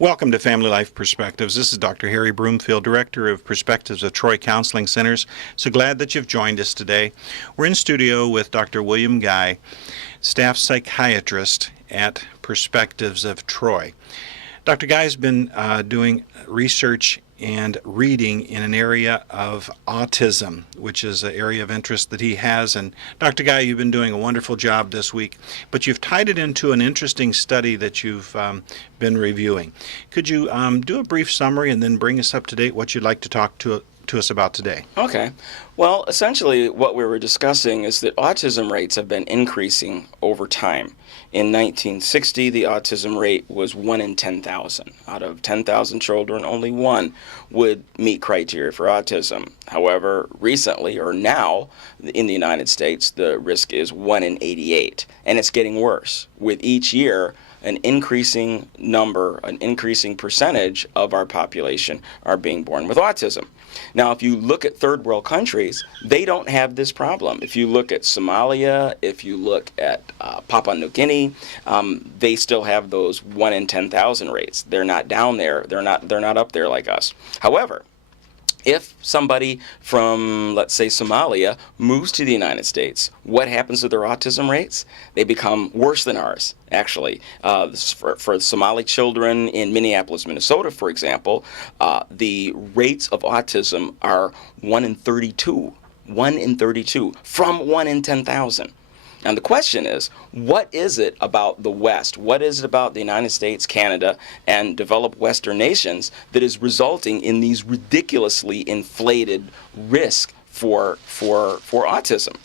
Welcome to Family Life Perspectives. This is Dr. Harry Broomfield, Director of Perspectives of Troy Counseling Centers. So glad that you've joined us today. We're in studio with Dr. William Guy, staff psychiatrist at Perspectives of Troy. Dr. Guy has been doing research and reading in an area of autism, which is an area of interest that he has. And Dr. Guy, you've been doing a wonderful job this week, but you've tied it into an interesting study that you've been reviewing. Could you do a brief summary and then bring us up to date what you'd like to talk to us about today? Okay. Well, essentially what we were discussing is that autism rates have been increasing over time. In 1960, the autism rate was 1 in 10,000. Out of 10,000 children, only one would meet criteria for autism. However, recently, or now, in the United States, the risk is 1 in 88. And it's getting worse. With each year, an increasing number, an increasing percentage of our population are being born with autism. Now, if you look at third world countries, they don't have this problem. If you look at Somalia, if you look at Papua New Guinea, they still have those 1 in 10,000 rates. They're not down there. They're not up there like us. However, if somebody from, let's say, Somalia moves to the United States, what happens to their autism rates? They become worse than ours, actually. For Somali children in Minneapolis, Minnesota, for example, the rates of autism are 1 in 32. 1 in 32 from 1 in 10,000. And the question is, what is it about the West, what is it about the United States, Canada, and developed Western nations that is resulting in these ridiculously inflated risks for autism?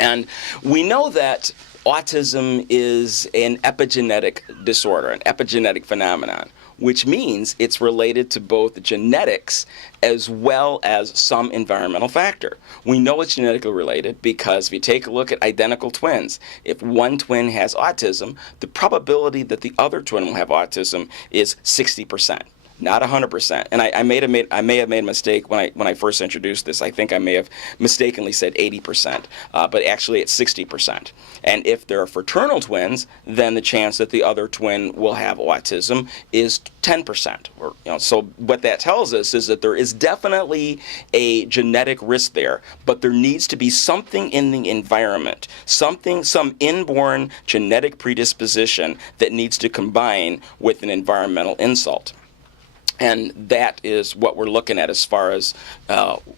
And we know that autism is an epigenetic disorder, an epigenetic phenomenon, which means it's related to both genetics as well as some environmental factor. We know it's genetically related because if you take a look at identical twins, if one twin has autism, the probability that the other twin will have autism is 60%. Not 100%. And I may have made a mistake when I first introduced this. I think I may have mistakenly said 80%, but actually it's 60%. And if there are fraternal twins, then the chance that the other twin will have autism is 10%. So what that tells us is that there is definitely a genetic risk there, but there needs to be something in the environment, some inborn genetic predisposition that needs to combine with an environmental insult. And that is what we're looking at as far as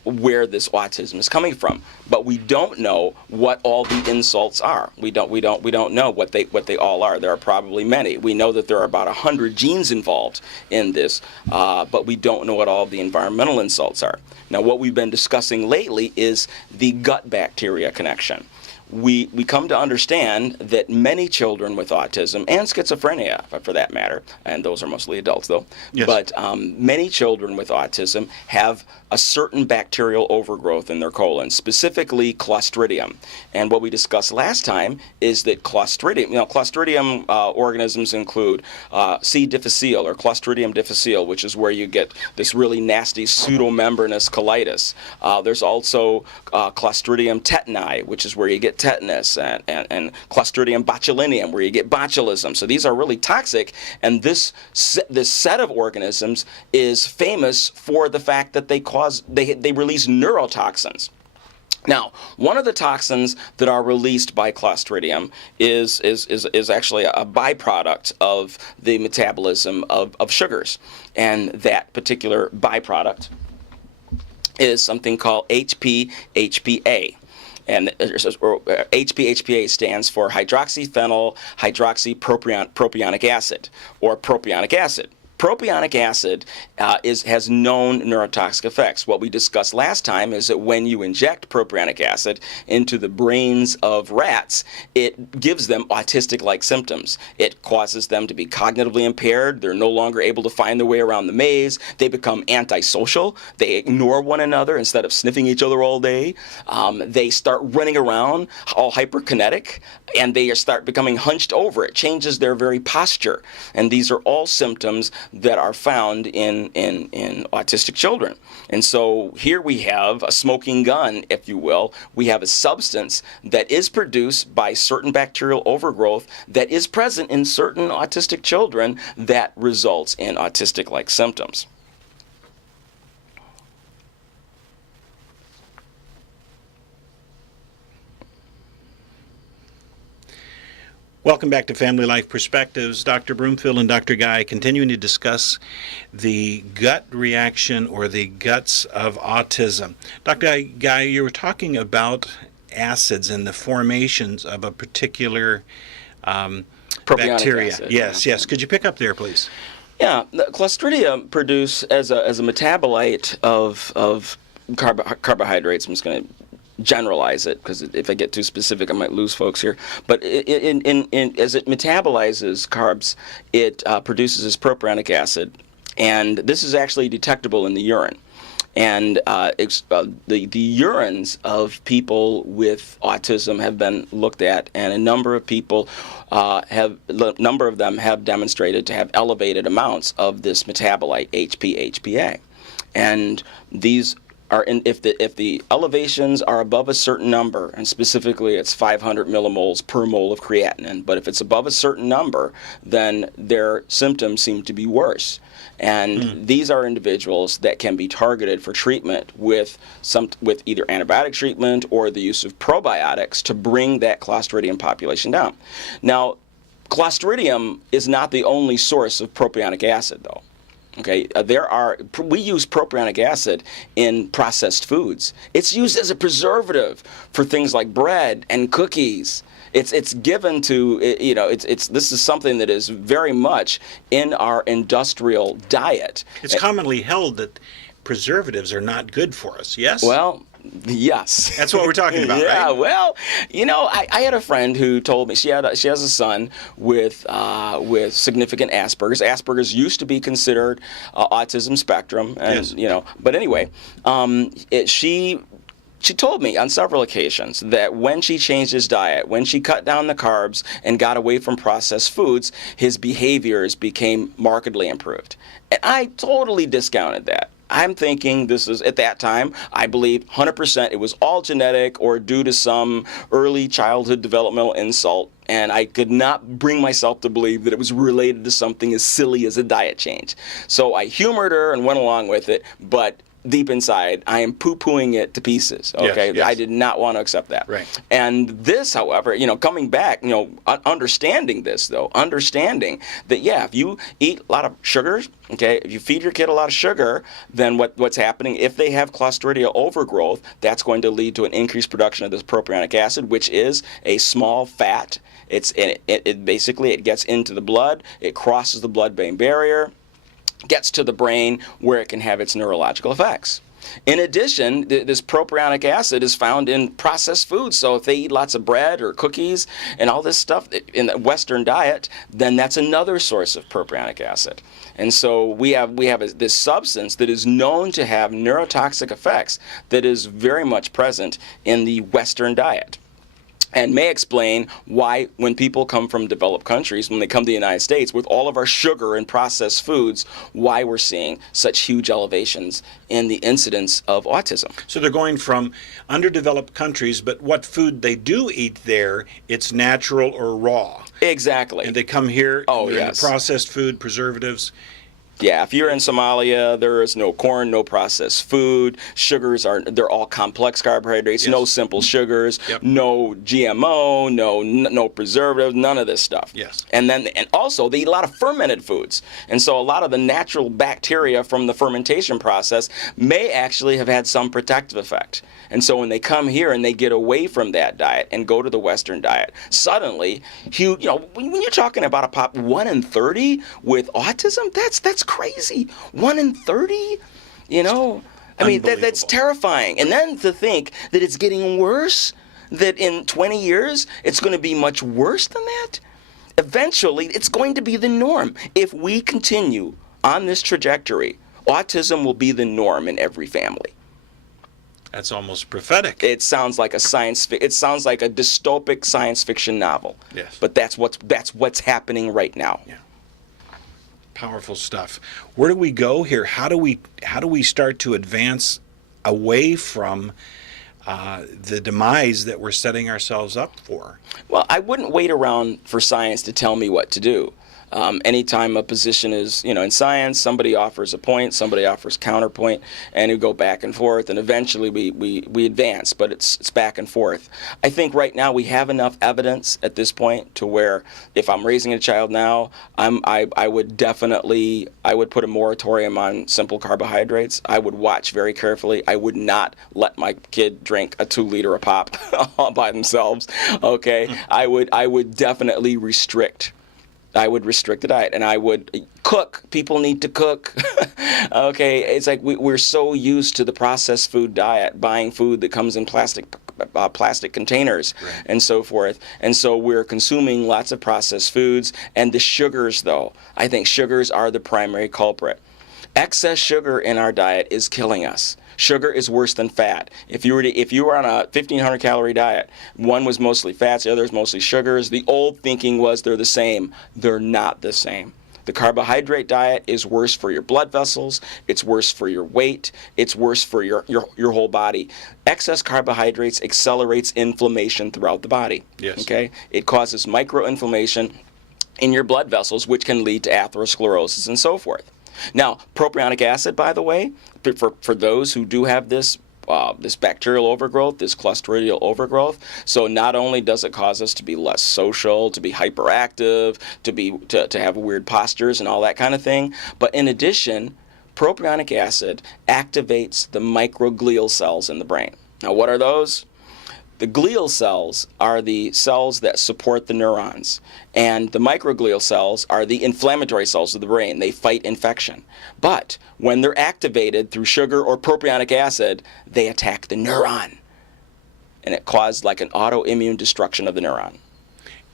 where this autism is coming from. But we don't know what all the insults are. We don't know what they all are. There are probably many. We know that there are about 100 genes involved in this, but we don't know what all the environmental insults are. Now, what we've been discussing lately is the gut bacteria connection. We come to understand that many children with autism, and schizophrenia for that matter, and those are mostly adults though, yes. But many children with autism have a certain bacterial overgrowth in their colon, specifically Clostridium. And what we discussed last time is that Clostridium organisms include C. difficile or Clostridium difficile, which is where you get this really nasty pseudomembranous colitis. There's also Clostridium tetani, which is where you get tetanus, and Clostridium botulinum, where you get botulism. So these are really toxic, and this set of organisms is famous for the fact that they release neurotoxins. Now, one of the toxins that are released by Clostridium is actually a byproduct of the metabolism of sugars, and that particular byproduct is something called HPHPA. And HPHPA stands for hydroxyphenyl hydroxypropionic acid, or propionic acid. Propionic acid has known neurotoxic effects. What we discussed last time is that when you inject propionic acid into the brains of rats, it gives them autistic-like symptoms. It causes them to be cognitively impaired. They're no longer able to find their way around the maze. They become antisocial. They ignore one another instead of sniffing each other all day. They start running around all hyperkinetic, and they start becoming hunched over. It changes their very posture. And these are all symptoms that are found in autistic children. And so here we have a smoking gun, if you will. We have a substance that is produced by certain bacterial overgrowth that is present in certain autistic children that results in autistic-like symptoms. Welcome back to Family Life Perspectives. Dr. Broomfield and Dr. Guy continuing to discuss the gut reaction or the guts of autism. Dr. Guy, you were talking about acids and the formations of a particular bacteria. Acid, yes, yeah. yes. Could you pick up there, please? Yeah, the Clostridium produce as a metabolite of carbohydrates. I'm just going to generalize it because if I get too specific, I might lose folks here. But as it metabolizes carbs, it produces this propionic acid, and this is actually detectable in the urine. And the urines of people with autism have been looked at, and a number of people have demonstrated to have elevated amounts of this metabolite, HPA. And these are if the elevations are above a certain number, and specifically it's 500 millimoles per mole of creatinine, but if it's above a certain number, then their symptoms seem to be worse. And these are individuals that can be targeted for treatment with either antibiotic treatment or the use of probiotics to bring that Clostridium population down. Now, Clostridium is not the only source of propionic acid, though. Okay, we use propionic acid in processed foods. It's used as a preservative for things like bread and cookies. It's given to, this is something that is very much in our industrial diet. It's commonly held that preservatives are not good for us, yes? Well, yes. That's what we're talking about, yeah, right? Well, I had a friend who told me she has a son with significant Asperger's. Asperger's used to be considered autism spectrum, and yes. But anyway, She told me on several occasions that when she changed his diet, when she cut down the carbs and got away from processed foods, his behaviors became markedly improved. And I totally discounted that. I'm thinking this is, at that time, I believe 100% it was all genetic or due to some early childhood developmental insult. And I could not bring myself to believe that it was related to something as silly as a diet change. So I humored her and went along with it, but deep inside, I am poo-pooing it to pieces. Okay, yes. I did not want to accept that. Right. And this, however, coming back, understanding this though, understanding that if you eat a lot of sugars, okay, if you feed your kid a lot of sugar, then what's happening if they have Clostridia overgrowth, that's going to lead to an increased production of this propionic acid, which is a small fat. It basically gets into the blood, it crosses the blood-brain barrier, gets to the brain where it can have its neurological effects. In addition, this propionic acid is found in processed foods. So if they eat lots of bread or cookies and all this stuff in the Western diet, then that's another source of propionic acid. And so we have this substance that is known to have neurotoxic effects that is very much present in the Western diet. And may explain why when people come from developed countries, when they come to the United States, with all of our sugar and processed foods, why we're seeing such huge elevations in the incidence of autism. So they're going from underdeveloped countries, but what food they do eat there, it's natural or raw. Exactly. And they come here, yes. Processed food, preservatives. Yeah, if you're in Somalia, there is no corn, no processed food. Sugars they're all complex carbohydrates, yes. No simple sugars, yep. No GMO, no preservatives, none of this stuff. Yes. And also they eat a lot of fermented foods. And so a lot of the natural bacteria from the fermentation process may actually have had some protective effect. And so when they come here and they get away from that diet and go to the Western diet, suddenly, when you're talking about a pop 1 in 30 with autism, that's crazy. 1 in 30, I mean, that's terrifying. And then to think that it's getting worse, that in 20 years it's going to be much worse than that. Eventually, it's going to be the norm. If we continue on this trajectory, autism will be the norm in every family. That's almost prophetic. It sounds like a dystopic science fiction novel. Yes. But that's what's happening right now. Yeah. Powerful stuff. Where do we go here? How do we start to advance away from the demise that we're setting ourselves up for? Well, I wouldn't wait around for science to tell me what to do. Anytime a position is, in science, somebody offers a point, somebody offers counterpoint, and we go back and forth, and eventually we advance, but it's back and forth. I think right now we have enough evidence at this point to where if I'm raising a child now, I would put a moratorium on simple carbohydrates. I would watch very carefully. I would not let my kid drink a 2-liter of pop all by themselves. Okay, I would definitely restrict. I would restrict the diet, and I would cook. People need to cook. Okay, it's like we're so used to the processed food diet, buying food that comes in plastic containers, right, and so forth. And so we're consuming lots of processed foods. And the sugars, though, I think sugars are the primary culprit. Excess sugar in our diet is killing us. Sugar is worse than fat. If you were on a 1,500 calorie diet, one was mostly fats, the other is mostly sugars. The old thinking was they're the same. They're not the same. The carbohydrate diet is worse for your blood vessels. It's worse for your weight. It's worse for your whole body. Excess carbohydrates accelerates inflammation throughout the body. Yes. Okay. It causes microinflammation in your blood vessels, which can lead to atherosclerosis and so forth. Now, propionic acid, by the way, for those who do have this bacterial overgrowth, this clostridial overgrowth, so not only does it cause us to be less social, to be hyperactive, to have weird postures and all that kind of thing, but in addition, propionic acid activates the microglial cells in the brain. Now, what are those? The glial cells are the cells that support the neurons, and the microglial cells are the inflammatory cells of the brain. They fight infection. But when they're activated through sugar or propionic acid, they attack the neuron, and it causes like an autoimmune destruction of the neuron.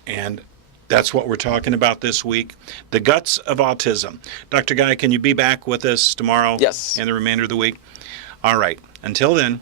And that's what we're talking about this week, the guts of autism. Dr. Guy, can you be back with us tomorrow? Yes. And the remainder of the week? All right. Until then,